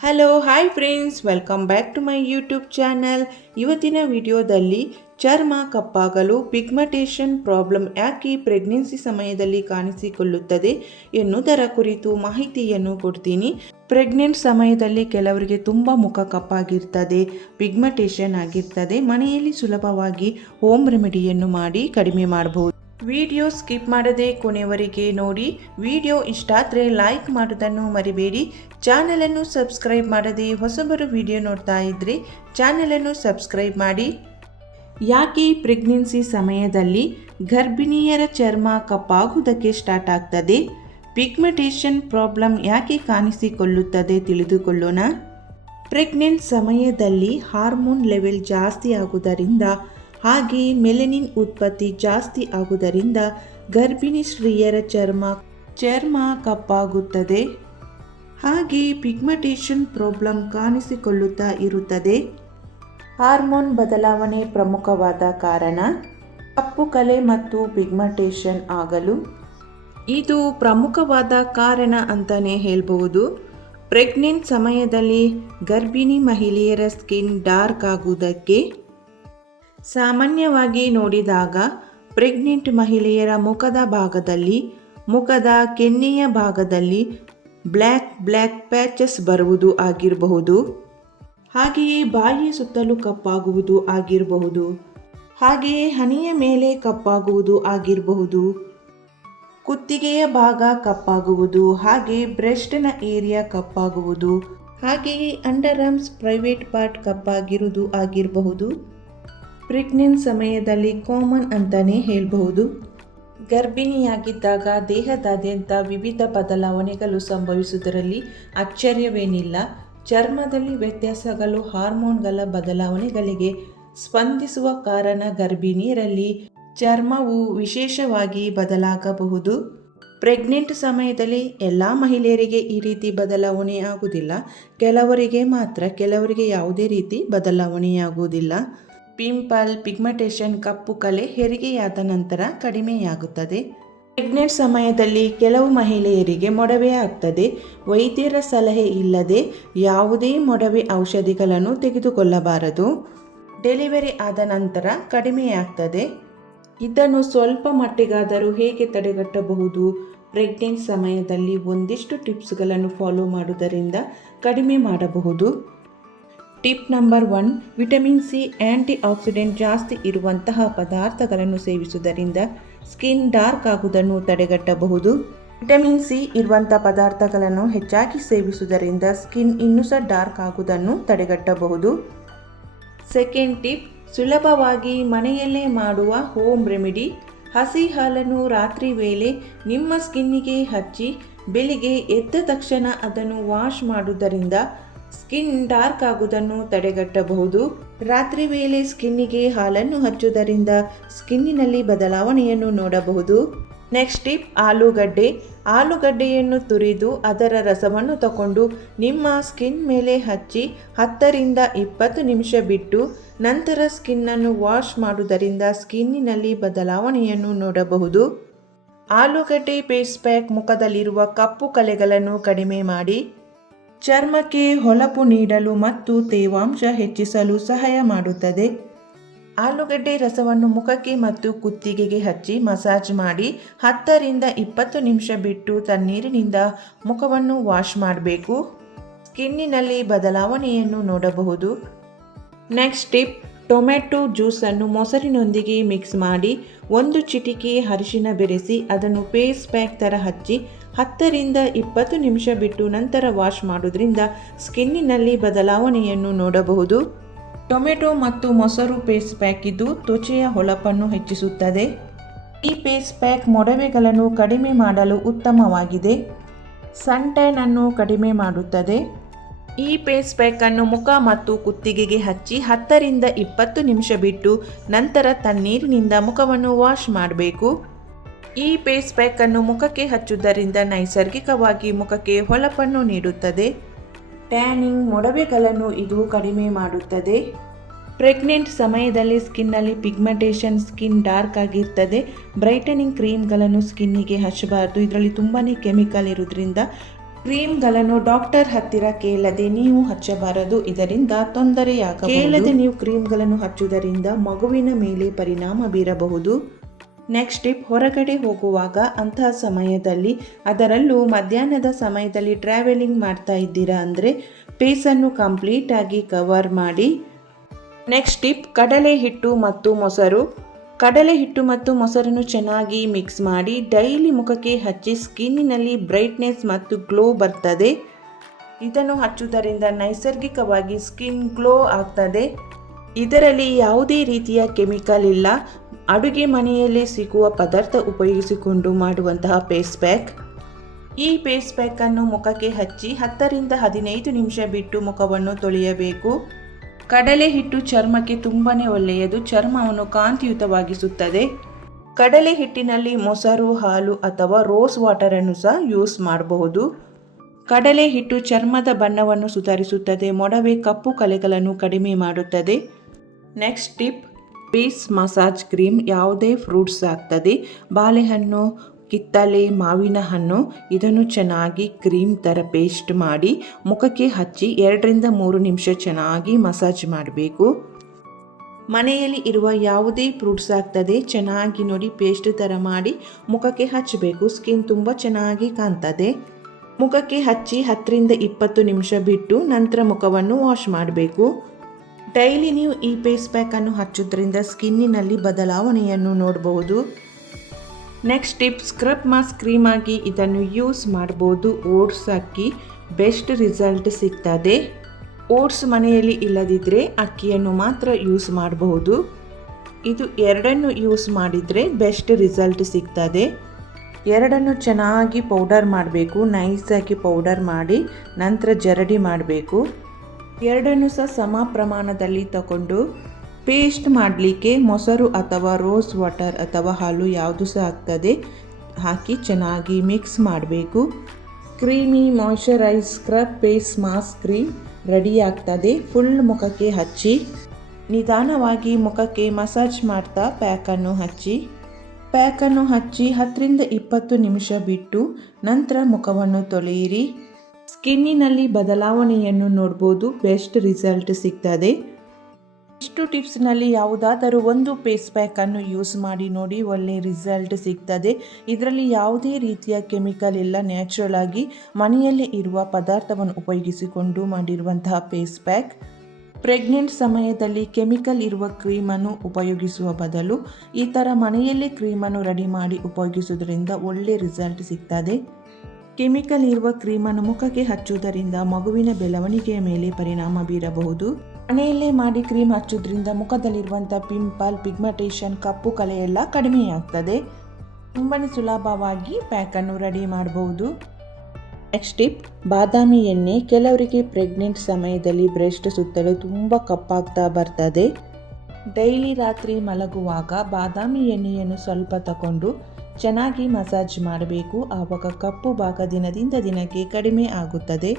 Hello hi friends, welcome back to my YouTube channel. ಇವತ್ತಿನ ವಿಡಿಯೋದಲ್ಲಿ ಚರ್ಮ ಕಪ್ಪಾಗಲು ಪಿಗ್ಮೆಂಟೇಷನ್ ಪ್ರಾಬ್ಲಮ್ ಯಾಕೆ ಪ್ರೆಗ್ನೆನ್ಸಿ ಸಮಯದಲ್ಲಿ ಕಾಣಿಸಿಕೊಳ್ಳುತ್ತದೆ ಎನ್ನುವುದರ ಕುರಿತು ಮಾಹಿತಿಯನ್ನು ಕೊಡ್ತೀನಿ. ಪ್ರೆಗ್ನೆಂಟ್ ಸಮಯದಲ್ಲಿ ಕೆಲವರಿಗೆ ತುಂಬ ಮುಖ ಕಪ್ಪಾಗಿರ್ತದೆ, ಪಿಗ್ಮೆಂಟೇಷನ್ ಆಗಿರ್ತದೆ. ಮನೆಯಲ್ಲಿ ಸುಲಭವಾಗಿ ಹೋಮ್ ರೆಮಿಡಿಯನ್ನು ಮಾಡಿ ಕಡಿಮೆ ಮಾಡಬಹುದು. ವಿಡಿಯೋ ಸ್ಕಿಪ್ ಮಾಡದೆ ಕೊನೆಯವರೆಗೆ ನೋಡಿ. ವಿಡಿಯೋ ಇಷ್ಟ ಆದರೆ ಲೈಕ್ ಮಾಡೋದನ್ನು ಮರಿಬೇಡಿ. ಚಾನಲನ್ನು ಸಬ್ಸ್ಕ್ರೈಬ್ ಮಾಡದೆ ಹೊಸಬರು ವಿಡಿಯೋ ನೋಡ್ತಾ ಇದ್ದರೆ ಚಾನಲನ್ನು ಸಬ್ಸ್ಕ್ರೈಬ್ ಮಾಡಿ. ಯಾಕೆ ಪ್ರೆಗ್ನೆನ್ಸಿ ಸಮಯದಲ್ಲಿ ಗರ್ಭಿಣಿಯರ ಚರ್ಮ ಕಪ್ಪಾಗುವುದಕ್ಕೆ ಸ್ಟಾರ್ಟ್ ಆಗ್ತದೆ? ಪಿಗ್ಮೆಂಟೇಷನ್ ಪ್ರಾಬ್ಲಮ್ ಯಾಕೆ ಕಾಣಿಸಿಕೊಳ್ಳುತ್ತದೆ ತಿಳಿದುಕೊಳ್ಳೋಣ. ಪ್ರೆಗ್ನೆಂಟ್ ಸಮಯದಲ್ಲಿ ಹಾರ್ಮೋನ್ ಲೆವೆಲ್ ಜಾಸ್ತಿ ಆಗುವುದರಿಂದ ಹಾಗೆ ಮೆಲನಿನ್ ಉತ್ಪತ್ತಿ ಜಾಸ್ತಿ ಆಗುವುದರಿಂದ ಗರ್ಭಿಣಿ ಸ್ತ್ರೀಯರ ಚರ್ಮ ಕಪ್ಪಾಗುತ್ತದೆ. ಹಾಗೆ ಪಿಗ್ಮೆಂಟೇಷನ್ ಪ್ರಾಬ್ಲಮ್ ಕಾಣಿಸಿಕೊಳ್ಳುತ್ತಾ ಇರುತ್ತದೆ. ಹಾರ್ಮೋನ್ ಬದಲಾವಣೆ ಪ್ರಮುಖವಾದ ಕಾರಣ. ಕಪ್ಪು ಕಲೆ ಮತ್ತು ಪಿಗ್ಮೆಂಟೇಷನ್ ಆಗಲು ಇದು ಪ್ರಮುಖವಾದ ಕಾರಣ ಅಂತಲೇ ಹೇಳ್ಬೋದು. ಪ್ರೆಗ್ನೆಂಟ್ ಸಮಯದಲ್ಲಿ ಗರ್ಭಿಣಿ ಮಹಿಳೆಯರ ಸ್ಕಿನ್ ಡಾರ್ಕ್ ಆಗುವುದಕ್ಕೆ ಸಾಮಾನ್ಯವಾಗಿ ನೋಡಿದಾಗ ಪ್ರೆಗ್ನೆಂಟ್ ಮಹಿಳೆಯರ ಮುಖದ ಕೆನ್ನೆಯ ಭಾಗದಲ್ಲಿ ಬ್ಲ್ಯಾಕ್ ಪ್ಯಾಚಸ್ ಬರುವುದು ಆಗಿರಬಹುದು. ಹಾಗೆಯೇ ಬಾಯಿಯ ಸುತ್ತಲೂ ಕಪ್ಪಾಗುವುದು ಆಗಿರಬಹುದು. ಹಾಗೆಯೇ ಹಣೆಯ ಮೇಲೆ ಕಪ್ಪಾಗುವುದು ಆಗಿರಬಹುದು. ಕುತ್ತಿಗೆಯ ಭಾಗ ಕಪ್ಪಾಗುವುದು, ಹಾಗೆ ಬ್ರೆಸ್ಟ್ನ ಏರಿಯಾ ಕಪ್ಪಾಗುವುದು, ಹಾಗೆಯೇ ಅಂಡರ್ ಆರ್ಮ್ಸ್ ಪ್ರೈವೇಟ್ ಪಾರ್ಟ್ ಕಪ್ಪಾಗಿರುವುದು ಆಗಿರಬಹುದು. ಪ್ರೆಗ್ನೆಂಟ್ ಸಮಯದಲ್ಲಿ ಕಾಮನ್ ಅಂತಲೇ ಹೇಳಬಹುದು. ಗರ್ಭಿಣಿಯಾಗಿದ್ದಾಗ ದೇಹದಾದ್ಯಂತ ವಿವಿಧ ಬದಲಾವಣೆಗಳು ಸಂಭವಿಸುವುದರಲ್ಲಿ ಆಶ್ಚರ್ಯವೇನಿಲ್ಲ. ಚರ್ಮದಲ್ಲಿ ವ್ಯತ್ಯಾಸಗಳು ಹಾರ್ಮೋನ್ಗಳ ಬದಲಾವಣೆಗಳಿಗೆ ಸ್ಪಂದಿಸುವ ಕಾರಣ ಗರ್ಭಿಣಿಯರಲ್ಲಿ ಚರ್ಮವು ವಿಶೇಷವಾಗಿ ಬದಲಾಗಬಹುದು. ಪ್ರೆಗ್ನೆಂಟ್ ಸಮಯದಲ್ಲಿ ಎಲ್ಲ ಮಹಿಳೆಯರಿಗೆ ಈ ರೀತಿ ಬದಲಾವಣೆ ಆಗುವುದಿಲ್ಲ. ಕೆಲವರಿಗೆ ಯಾವುದೇ ರೀತಿ ಬದಲಾವಣೆಯಾಗುವುದಿಲ್ಲ. ಪಿಂಪಲ್, ಪಿಗ್ಮೆಂಟೇಷನ್, ಕಪ್ಪು ಕಲೆ ಹೆರಿಗೆಯಾದ ನಂತರ ಕಡಿಮೆಯಾಗುತ್ತದೆ. ಪ್ರೆಗ್ನೆಂಟ್ ಸಮಯದಲ್ಲಿ ಕೆಲವು ಮಹಿಳೆಯರಿಗೆ ಮೊಡವೆ ಆಗ್ತದೆ. ವೈದ್ಯರ ಸಲಹೆ ಇಲ್ಲದೆ ಯಾವುದೇ ಮೊಡವೆ ಔಷಧಿಗಳನ್ನು ತೆಗೆದುಕೊಳ್ಳಬಾರದು. ಡೆಲಿವರಿ ಆದ ನಂತರ ಕಡಿಮೆಯಾಗ್ತದೆ. ಇದನ್ನು ಸ್ವಲ್ಪ ಮಟ್ಟಿಗಾದರೂ ಹೇಗೆ ತಡೆಗಟ್ಟಬಹುದು? ಪ್ರೆಗ್ನೆಂಟ್ ಸಮಯದಲ್ಲಿ ಒಂದಿಷ್ಟು ಟಿಪ್ಸ್ಗಳನ್ನು ಫಾಲೋ ಮಾಡುವುದರಿಂದ ಕಡಿಮೆ ಮಾಡಬಹುದು. ಟಿಪ್ ನಂಬರ್ 1, ವಿಟಮಿನ್ ಸಿ ಆ್ಯಂಟಿ ಆಕ್ಸಿಡೆಂಟ್ ಜಾಸ್ತಿ ಇರುವಂತಹ ಪದಾರ್ಥಗಳನ್ನು ಸೇವಿಸುವುದರಿಂದ ಸ್ಕಿನ್ ಡಾರ್ಕ್ ಆಗುವುದನ್ನು ತಡೆಗಟ್ಟಬಹುದು. ವಿಟಮಿನ್ ಸಿ ಇರುವಂಥ ಪದಾರ್ಥಗಳನ್ನು ಹೆಚ್ಚಾಗಿ ಸೇವಿಸುವುದರಿಂದ ಸ್ಕಿನ್ ಇನ್ನೂ ಸಹ ಡಾರ್ಕ್ ಆಗುವುದನ್ನು ತಡೆಗಟ್ಟಬಹುದು. ಸೆಕೆಂಡ್ ಟಿಪ್, ಸುಲಭವಾಗಿ ಮನೆಯಲ್ಲೇ ಮಾಡುವ ಹೋಮ್ ರೆಮಿಡಿ. ಹಸಿ ಹಾಲನ್ನು ರಾತ್ರಿ ವೇಳೆ ನಿಮ್ಮ ಸ್ಕಿನ್ನಿಗೆ ಹಚ್ಚಿ ಬೆಳಿಗ್ಗೆ ಎದ್ದ ತಕ್ಷಣ ಅದನ್ನು ವಾಶ್ ಮಾಡುವುದರಿಂದ ಸ್ಕಿನ್ ಡಾರ್ಕ್ ಆಗುವುದನ್ನು ತಡೆಗಟ್ಟಬಹುದು. ರಾತ್ರಿ ವೇಳೆ ಸ್ಕಿನ್ನಿಗೆ ಹಾಲನ್ನು ಹಚ್ಚುವುದರಿಂದ ಸ್ಕಿನ್ನಿನಲ್ಲಿ ಬದಲಾವಣೆಯನ್ನು ನೋಡಬಹುದು. ನೆಕ್ಸ್ಟ್ ಟಿಪ್, ಆಲೂಗಡ್ಡೆಯನ್ನು ತುರಿದು ಅದರ ರಸವನ್ನು ತಗೊಂಡು ನಿಮ್ಮ ಸ್ಕಿನ್ ಮೇಲೆ ಹಚ್ಚಿ 10ರಿಂದ 20 ನಿಮಿಷ ಬಿಟ್ಟು ನಂತರ ಸ್ಕಿನ್ನನ್ನು ವಾಶ್ ಮಾಡುವುದರಿಂದ ಸ್ಕಿನ್ನಿನಲ್ಲಿ ಬದಲಾವಣೆಯನ್ನು ನೋಡಬಹುದು. ಆಲೂಗಡ್ಡೆ ಫೇಸ್ ಪ್ಯಾಕ್ ಮುಖದಲ್ಲಿರುವ ಕಪ್ಪು ಕಲೆಗಳನ್ನು ಕಡಿಮೆ ಮಾಡಿ ಚರ್ಮಕ್ಕೆ ಹೊಳಪು ನೀಡಲು ಮತ್ತು ತೇವಾಂಶ ಹೆಚ್ಚಿಸಲು ಸಹಾಯ ಮಾಡುತ್ತದೆ. ಆಲೂಗಡ್ಡೆ ರಸವನ್ನು ಮುಖಕ್ಕೆ ಮತ್ತು ಕುತ್ತಿಗೆಗೆ ಹಚ್ಚಿ ಮಸಾಜ್ ಮಾಡಿ 10ರಿಂದ 20 ನಿಮಿಷ ಬಿಟ್ಟು ತಣ್ಣೀರಿನಿಂದ ಮುಖವನ್ನು ವಾಶ್ ಮಾಡಬೇಕು. ಸ್ಕಿನ್ನಿನಲ್ಲಿ ಬದಲಾವಣೆಯನ್ನು ನೋಡಬಹುದು. ನೆಕ್ಸ್ಟ್ ಟಿಪ್, ಟೊಮೆಟೊ ಜ್ಯೂಸನ್ನು ಮೊಸರಿನೊಂದಿಗೆ ಮಿಕ್ಸ್ ಮಾಡಿ 1 ಚಿಟಿಕೆ ಅರಿಶಿನ ಬೆರೆಸಿ ಅದನ್ನು ಫೇಸ್ ಪ್ಯಾಕ್ ಥರ ಹಚ್ಚಿ 10ರಿಂದ 20 ನಿಮಿಷ ಬಿಟ್ಟು ನಂತರ ವಾಶ್ ಮಾಡೋದ್ರಿಂದ ಸ್ಕಿನ್ನಿನಲ್ಲಿ ಬದಲಾವಣೆಯನ್ನು ನೋಡಬಹುದು. ಟೊಮೆಟೊ ಮತ್ತು ಮೊಸರು ಫೇಸ್ ಪ್ಯಾಕ್ ಇದು ತ್ವಚೆಯ ಹೊಳಪನ್ನು ಹೆಚ್ಚಿಸುತ್ತದೆ. ಈ ಫೇಸ್ ಪ್ಯಾಕ್ ಮೊಡವೆಗಳನ್ನು ಕಡಿಮೆ ಮಾಡಲು ಉತ್ತಮವಾಗಿದೆ. ಸನ್ ಟ್ಯಾನ್ ಅನ್ನು ಕಡಿಮೆ ಮಾಡುತ್ತದೆ. ಈ ಫೇಸ್ ಪ್ಯಾಕನ್ನು ಮುಖ ಮತ್ತು ಕುತ್ತಿಗೆಗೆ ಹಚ್ಚಿ 10ರಿಂದ 20 ನಿಮಿಷ ಬಿಟ್ಟು ನಂತರ ತಣ್ಣೀರಿನಿಂದ ಮುಖವನ್ನು ವಾಶ್ ಮಾಡಬೇಕು. ಈ ಫೇಸ್ ಪ್ಯಾಕನ್ನು ಮುಖಕ್ಕೆ ಹಚ್ಚುವುದರಿಂದ ನೈಸರ್ಗಿಕವಾಗಿ ಮುಖಕ್ಕೆ ಹೊಳಪನ್ನು ನೀಡುತ್ತದೆ. ಟ್ಯಾನಿಂಗ್, ಮೊಡವೆಗಳನ್ನು ಇದು ಕಡಿಮೆ ಮಾಡುತ್ತದೆ. ಪ್ರೆಗ್ನೆಂಟ್ ಸಮಯದಲ್ಲಿ ಸ್ಕಿನ್ನಲ್ಲಿ ಪಿಗ್ಮೆಂಟೇಷನ್, ಸ್ಕಿನ್ ಡಾರ್ಕ್ ಆಗಿರ್ತದೆ. ಬ್ರೈಟನಿಂಗ್ ಕ್ರೀಮ್ಗಳನ್ನು ಸ್ಕಿನ್ನಿಗೆ ಹಚ್ಚಬಾರ್ದು. ಇದರಲ್ಲಿ ತುಂಬಾ ಕೆಮಿಕಲ್ ಇರೋದ್ರಿಂದ ಕ್ರೀಮ್ಗಳನ್ನು ಡಾಕ್ಟರ್ ಹತ್ತಿರ ಕೇಳದೆ ನೀವು ಹಚ್ಚಬಾರದು, ಇದರಿಂದ ತೊಂದರೆಯಾಗಬಹುದು. ಕೇಳದೆ ನೀವು ಕ್ರೀಮ್ಗಳನ್ನು ಹಚ್ಚುವುದರಿಂದ ಮಗುವಿನ ಮೇಲೆ ಪರಿಣಾಮ ಬೀರಬಹುದು. ನೆಕ್ಸ್ಟ್ ಟಿಪ್, ಹೊರಗಡೆ ಹೋಗುವಾಗ ಅಂತಹ ಸಮಯದಲ್ಲಿ, ಅದರಲ್ಲೂ ಮಧ್ಯಾಹ್ನದ ಸಮಯದಲ್ಲಿ ಟ್ರಾವೆಲಿಂಗ್ ಮಾಡ್ತಾ ಇದ್ದೀರಾ ಅಂದರೆ ಫೇಸನ್ನು ಕಂಪ್ಲೀಟಾಗಿ ಕವರ್ ಮಾಡಿ. ನೆಕ್ಸ್ಟ್ ಟಿಪ್, ಕಡಲೆ ಹಿಟ್ಟು ಮತ್ತು ಮೊಸರು. ಕಡಲೆ ಹಿಟ್ಟು ಮತ್ತು ಮೊಸರನ್ನು ಚೆನ್ನಾಗಿ ಮಿಕ್ಸ್ ಮಾಡಿ ಡೈಲಿ ಮುಖಕ್ಕೆ ಹಚ್ಚಿ ಸ್ಕಿನ್ನಿನಲ್ಲಿ ಬ್ರೈಟ್ನೆಸ್ ಮತ್ತು ಗ್ಲೋ ಬರ್ತದೆ. ಇದನ್ನು ಹಚ್ಚುವುದರಿಂದ ನೈಸರ್ಗಿಕವಾಗಿ ಸ್ಕಿನ್ ಗ್ಲೋ ಆಗ್ತದೆ. ಇದರಲ್ಲಿ ಯಾವುದೇ ರೀತಿಯ ಕೆಮಿಕಲ್ ಇಲ್ಲ. ಅಡುಗೆ ಮನೆಯಲ್ಲಿ ಸಿಗುವ ಪದಾರ್ಥ ಉಪಯೋಗಿಸಿಕೊಂಡು ಮಾಡುವಂತಹ ಫೇಸ್ ಪ್ಯಾಕ್. ಈ ಫೇಸ್ ಪ್ಯಾಕನ್ನು ಮುಖಕ್ಕೆ ಹಚ್ಚಿ 10 ರಿಂದ 15 ನಿಮಿಷ ಬಿಟ್ಟು ಮುಖವನ್ನು ತೊಳೆಯಬೇಕು. ಕಡಲೆ ಹಿಟ್ಟು ಚರ್ಮಕ್ಕೆ ತುಂಬಾ ಒಳ್ಳೆಯದು, ಚರ್ಮವನ್ನು ಕಾಂತಿಯುತವಾಗಿಸುತ್ತದೆ. ಕಡಲೆ ಹಿಟ್ಟಿನಲ್ಲಿ ಮೊಸರು, ಹಾಲು ಅಥವಾ ರೋಸ್ ವಾಟರನ್ನು ಸಹ ಯೂಸ್ ಮಾಡಬಹುದು. ಕಡಲೆ ಹಿಟ್ಟು ಚರ್ಮದ ಬಣ್ಣವನ್ನು ಸುಧಾರಿಸುತ್ತದೆ, ಮೊಡವೆ, ಕಪ್ಪು ಕಲೆಗಳನ್ನು ಕಡಿಮೆ ಮಾಡುತ್ತದೆ. Next tip, face massage cream. ಯಾವುದೇ ಫ್ರೂಟ್ಸ್ ಆಗ್ತದೆ, ಬಾಳೆಹಣ್ಣು, ಕಿತ್ತಳೆ, ಮಾವಿನ ಹಣ್ಣು, ಇದನ್ನು ಚೆನ್ನಾಗಿ ಕ್ರೀಮ್ ಥರ ಪೇಸ್ಟ್ ಮಾಡಿ ಮುಖಕ್ಕೆ ಹಚ್ಚಿ 2 ರಿಂದ 3 ನಿಮಿಷ ಚೆನ್ನಾಗಿ ಮಸಾಜ್ ಮಾಡಬೇಕು. ಮನೆಯಲ್ಲಿ ಇರುವ ಯಾವುದೇ ಫ್ರೂಟ್ಸ್ ಆಗ್ತದೆ, ಚೆನ್ನಾಗಿ ನೋಡಿ ಪೇಸ್ಟ್ ಥರ ಮಾಡಿ ಮುಖಕ್ಕೆ ಹಚ್ಚಬೇಕು. ಸ್ಕಿನ್ ತುಂಬ ಚೆನ್ನಾಗಿ ಕಾಣ್ತದೆ. ಮುಖಕ್ಕೆ ಹಚ್ಚಿ 10 ರಿಂದ 20 ನಿಮಿಷ ಬಿಟ್ಟು ನಂತರ ಮುಖವನ್ನು ವಾಶ್ ಮಾಡಬೇಕು. ಡೈಲಿ ನೀವು ಈ ಫೇಸ್ ಪ್ಯಾಕನ್ನು ಹಚ್ಚೋದ್ರಿಂದ ಸ್ಕಿನ್ನಿನಲ್ಲಿ ಬದಲಾವಣೆಯನ್ನು ನೋಡಬಹುದು. Next tip, scrub mask cream ಆಗಿ ಇದನ್ನು ಯೂಸ್ ಮಾಡ್ಬೋದು. ಓಟ್ಸ್ ಅಕ್ಕಿ ಬೆಸ್ಟ್ ರಿಸಲ್ಟ್ ಸಿಗ್ತದೆ. ಓಟ್ಸ್ ಮನೆಯಲ್ಲಿ ಇಲ್ಲದಿದ್ದರೆ ಅಕ್ಕಿಯನ್ನು ಮಾತ್ರ ಯೂಸ್ ಮಾಡಬಹುದು. ಇದು ಎರಡನ್ನು ಯೂಸ್ ಮಾಡಿದರೆ ಬೆಸ್ಟ್ ರಿಸಲ್ಟ್ ಸಿಗ್ತದೆ. ಎರಡನ್ನು ಚೆನ್ನಾಗಿ ಪೌಡರ್ ಮಾಡಬೇಕು. ನೈಸಾಗಿ ಪೌಡರ್ ಮಾಡಿ ನಂತರ ಜರಡಿ ಮಾಡಬೇಕು. ಎರಡನ್ನು ಸಹ ಸಮ ಪ್ರಮಾಣದಲ್ಲಿ ತಗೊಂಡು ಪೇಸ್ಟ್ ಮಾಡಲಿಕ್ಕೆ ಮೊಸರು ಅಥವಾ ರೋಸ್ ವಾಟರ್ ಅಥವಾ ಹಾಲು ಯಾವುದು ಸಹ ಆಗ್ತದೆ ಹಾಕಿ ಚೆನ್ನಾಗಿ ಮಿಕ್ಸ್ ಮಾಡಬೇಕು. Creamy moisturise scrub face mask cream ready ಆಗ್ತದೆ. ಫುಲ್ ಮುಖಕ್ಕೆ ಹಚ್ಚಿ ನಿಧಾನವಾಗಿ ಮುಖಕ್ಕೆ ಮಸಾಜ್ ಮಾಡ್ತಾ ಪ್ಯಾಕನ್ನು ಹಚ್ಚಿ 10 ರಿಂದ 20 ನಿಮಿಷ ಬಿಟ್ಟು ನಂತರ ಮುಖವನ್ನು ತೊಳೆಯಿರಿ. ಸ್ಕಿನ್ನಿನಲ್ಲಿ ಬದಲಾವಣೆಯನ್ನು ನೋಡ್ಬೋದು. ಬೆಸ್ಟ್ ರಿಸಲ್ಟ್ ಸಿಗ್ತದೆ. ಇಷ್ಟು ಟಿಪ್ಸ್ನಲ್ಲಿ ಯಾವುದಾದರೂ ಒಂದು ಫೇಸ್ ಪ್ಯಾಕನ್ನು ಯೂಸ್ ಮಾಡಿ ನೋಡಿ, ಒಳ್ಳೆ ರಿಸಲ್ಟ್ ಸಿಗ್ತದೆ. ಇದರಲ್ಲಿ ಯಾವುದೇ ರೀತಿಯ ಕೆಮಿಕಲ್ ಇಲ್ಲ, ನ್ಯಾಚುರಲ್ ಆಗಿ ಮನೆಯಲ್ಲೇ ಇರುವ ಪದಾರ್ಥವನ್ನು ಉಪಯೋಗಿಸಿಕೊಂಡು ಮಾಡಿರುವಂತಹ ಫೇಸ್ ಪ್ಯಾಕ್. ಪ್ರೆಗ್ನೆಂಟ್ ಸಮಯದಲ್ಲಿ ಕೆಮಿಕಲ್ ಇರುವ ಕ್ರೀಮನ್ನು ಉಪಯೋಗಿಸುವ ಬದಲು ಈ ಥರ ಮನೆಯಲ್ಲೇ ಕ್ರೀಮನ್ನು ರೆಡಿ ಮಾಡಿ ಉಪಯೋಗಿಸುವುದರಿಂದ ಒಳ್ಳೆ ರಿಸಲ್ಟ್ ಸಿಗ್ತದೆ. ಕೆಮಿಕಲ್ ಇರುವ ಕ್ರೀಮನ್ನು ಮುಖಕ್ಕೆ ಹಚ್ಚುವುದರಿಂದ ಮಗುವಿನ ಬೆಳವಣಿಗೆಯ ಮೇಲೆ ಪರಿಣಾಮ ಬೀರಬಹುದು. ಮನೆಯಲ್ಲೇ ಮಾಡಿ ಕ್ರೀಮ್ ಹಚ್ಚೋದ್ರಿಂದ ಮುಖದಲ್ಲಿರುವಂಥ ಪಿಂಪಲ್, ಪಿಗ್ಮೆಂಟೇಷನ್, ಕಪ್ಪು ಕಲೆ ಎಲ್ಲ ಕಡಿಮೆಯಾಗ್ತದೆ. ತುಂಬಾ ಸುಲಭವಾಗಿ ಪ್ಯಾಕನ್ನು ರೆಡಿ ಮಾಡಬಹುದು. ನೆಕ್ಸ್ಟ್ ಟಿಪ್, ಬಾದಾಮಿ ಎಣ್ಣೆ. ಕೆಲವರಿಗೆ ಪ್ರೆಗ್ನೆಂಟ್ ಸಮಯದಲ್ಲಿ ಬ್ರೆಸ್ಟ್ ಸುತ್ತಲೂ ತುಂಬ ಕಪ್ಪಾಗ್ತಾ ಬರ್ತದೆ. ಡೈಲಿ ರಾತ್ರಿ ಮಲಗುವಾಗ ಬಾದಾಮಿ ಎಣ್ಣೆಯನ್ನು ಸ್ವಲ್ಪ ತಗೊಂಡು ಚೆನ್ನಾಗಿ ಮಸಾಜ್ ಮಾಡಬೇಕು. ಆವಾಗ ಕಪ್ಪು ಭಾಗ ದಿನದಿಂದ ದಿನಕ್ಕೆ ಕಡಿಮೆ ಆಗುತ್ತದೆ.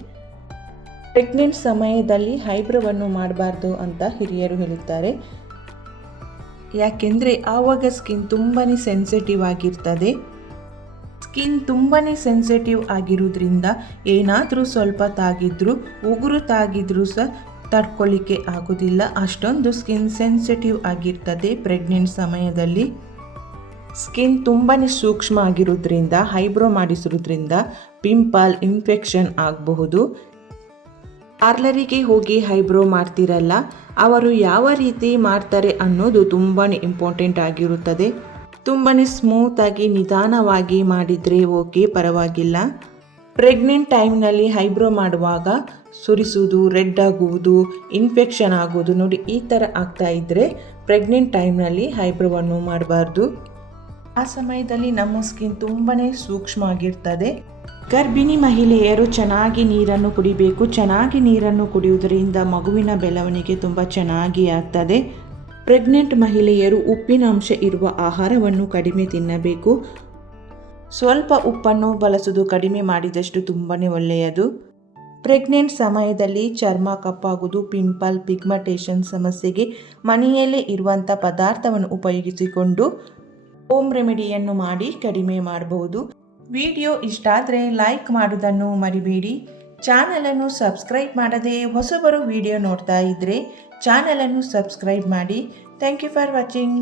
ಪ್ರೆಗ್ನೆಂಟ್ ಸಮಯದಲ್ಲಿ ಐಬ್ರೋವನ್ನು ಮಾಡಬಾರ್ದು ಅಂತ ಹಿರಿಯರು ಹೇಳುತ್ತಾರೆ. ಯಾಕೆಂದರೆ ಆವಾಗ ಸ್ಕಿನ್ ತುಂಬಾ ಸೆನ್ಸಿಟಿವ್ ಆಗಿರ್ತದೆ. ಸ್ಕಿನ್ ತುಂಬಾ ಸೆನ್ಸಿಟಿವ್ ಆಗಿರೋದ್ರಿಂದ ಏನಾದರೂ ಸ್ವಲ್ಪ ತಾಗಿದ್ರೂ, ಉಗುರು ತಾಗಿದ್ರೂ ಸಹ ತಡ್ಕೊಳ್ಳಿಕ್ಕೆ ಆಗೋದಿಲ್ಲ. ಅಷ್ಟೊಂದು ಸ್ಕಿನ್ ಸೆನ್ಸಿಟಿವ್ ಆಗಿರ್ತದೆ ಪ್ರೆಗ್ನೆಂಟ್ ಸಮಯದಲ್ಲಿ. ಸ್ಕಿನ್ ತುಂಬಾ ಸೂಕ್ಷ್ಮ ಆಗಿರೋದ್ರಿಂದ ಐಬ್ರೋ ಮಾಡಿಸೋದ್ರಿಂದ ಪಿಂಪಲ್, ಇನ್ಫೆಕ್ಷನ್ ಆಗಬಹುದು. ಪಾರ್ಲರಿಗೆ ಹೋಗಿ ಐಬ್ರೋ ಮಾಡ್ತಿರಲ್ಲ, ಅವರು ಯಾವ ರೀತಿ ಮಾಡ್ತಾರೆ ಅನ್ನೋದು ತುಂಬಾ ಇಂಪಾರ್ಟೆಂಟ್ ಆಗಿರುತ್ತದೆ. ತುಂಬಾ ಸ್ಮೂತಾಗಿ ನಿಧಾನವಾಗಿ ಮಾಡಿದರೆ ಓಕೆ, ಪರವಾಗಿಲ್ಲ. ಪ್ರೆಗ್ನೆಂಟ್ ಟೈಮ್ನಲ್ಲಿ ಐಬ್ರೋ ಮಾಡುವಾಗ ಸುರಿಸುವುದು, ರೆಡ್ ಆಗುವುದು, ಇನ್ಫೆಕ್ಷನ್ ಆಗೋದು ನೋಡಿ, ಈ ಥರ ಆಗ್ತಾ ಇದ್ದರೆ ಪ್ರೆಗ್ನೆಂಟ್ ಟೈಮ್ನಲ್ಲಿ ಐಬ್ರೋವನ್ನು ಮಾಡಬಾರ್ದು. ಆ ಸಮಯದಲ್ಲಿ ನಮ್ಮ ಸ್ಕಿನ್ ತುಂಬಾ ಸೂಕ್ಷ್ಮ ಆಗಿರ್ತದೆ. ಗರ್ಭಿಣಿ ಮಹಿಳೆಯರು ಚೆನ್ನಾಗಿ ನೀರನ್ನು ಕುಡಿಬೇಕು. ಚೆನ್ನಾಗಿ ನೀರನ್ನು ಕುಡಿಯುವುದರಿಂದ ಮಗುವಿನ ಬೆಳವಣಿಗೆ ತುಂಬ ಚೆನ್ನಾಗಿ ಆಗ್ತದೆ. ಪ್ರೆಗ್ನೆಂಟ್ ಮಹಿಳೆಯರು ಉಪ್ಪಿನ ಅಂಶ ಇರುವ ಆಹಾರವನ್ನು ಕಡಿಮೆ ತಿನ್ನಬೇಕು. ಸ್ವಲ್ಪ ಉಪ್ಪನ್ನು ಬಳಸುವುದು ಕಡಿಮೆ ಮಾಡಿದಷ್ಟು ತುಂಬಾ ಒಳ್ಳೆಯದು. ಪ್ರೆಗ್ನೆಂಟ್ ಸಮಯದಲ್ಲಿ ಚರ್ಮ ಕಪ್ಪಾಗುವುದು, ಪಿಂಪಲ್, ಪಿಗ್ಮೆಂಟೇಷನ್ ಸಮಸ್ಯೆಗೆ ಮನೆಯಲ್ಲೇ ಇರುವಂಥ ಪದಾರ್ಥವನ್ನು ಉಪಯೋಗಿಸಿಕೊಂಡು ಹೋಮ್ ರೆಮಿಡಿಯನ್ನು ಮಾಡಿ ಕಡಿಮೆ ಮಾಡಬಹುದು. ವಿಡಿಯೋ ಇಷ್ಟ ಆದರೆ ಲೈಕ್ ಮಾಡೋದನ್ನು ಮರಿಬೇಡಿ. ಚಾನಲನ್ನು ಸಬ್ಸ್ಕ್ರೈಬ್ ಮಾಡದೆ ಹೊಸಬರು ವಿಡಿಯೋ ನೋಡ್ತಾ ಇದ್ದರೆ ಚಾನಲನ್ನು ಸಬ್ಸ್ಕ್ರೈಬ್ ಮಾಡಿ. Thank you for watching.